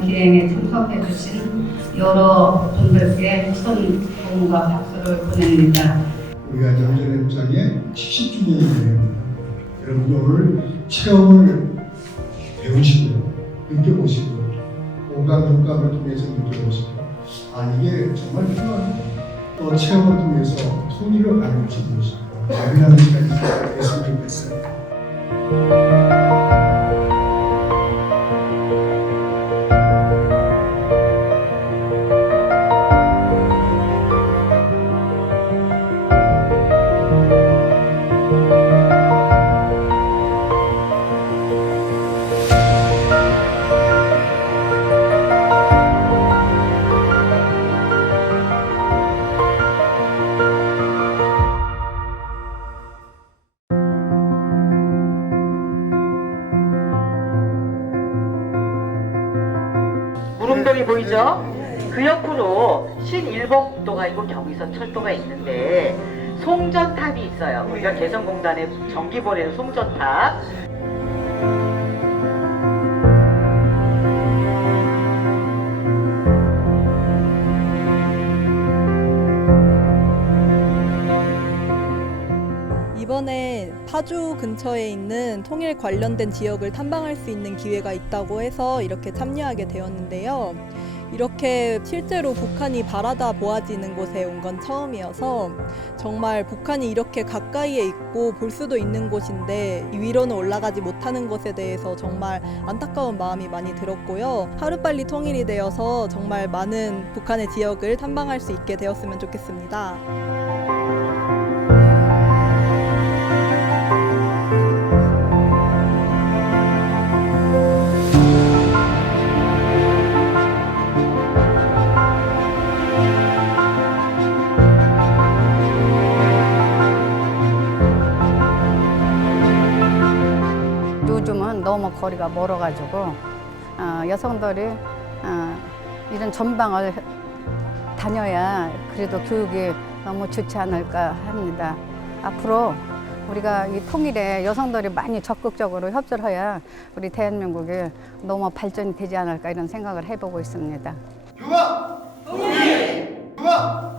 기행에 참석해 주신 여러 분들께 큰 고문과 박수를 보냅니다. 우리가 영전협정의 70주년이 됩니다. 오늘 체험을 배우시고 느껴보시고 공감 교감을 통해서 느껴보시고 아 이게 정말 필요한 또 체험을 통해서 통일을 가르치고 싶고 마련하는 시간이 됐으면 좋겠어요. 구름동이 보이죠? 그 옆으로 신일복도가 있고 경의선 철도가 있는데 송전탑이 있어요. 우리가 개성공단에 전기 보내는 송전탑. 이번에 파주 근처에 있는 통일 관련된 지역을 탐방할 수 있는 기회가 있다고 해서 이렇게 참여하게 되었는데요. 이렇게 실제로 북한이 바라다 보아지는 곳에 온 건 처음이어서 정말 북한이 이렇게 가까이에 있고 볼 수도 있는 곳인데 위로는 올라가지 못하는 것에 대해서 정말 안타까운 마음이 많이 들었고요. 하루빨리 통일이 되어서 정말 많은 북한의 지역을 탐방할 수 있게 되었으면 좋겠습니다. 너무 거리가 멀어가지고 어, 여성들이 어, 이런 전방을 다녀야 그래도 교육이 너무 좋지 않을까 합니다. 앞으로 우리가 이 통일에 여성들이 많이 적극적으로 협조를 해야 우리 대한민국이 너무 발전이 되지 않을까 이런 생각을 해보고 있습니다. 평화! 통일! 통일!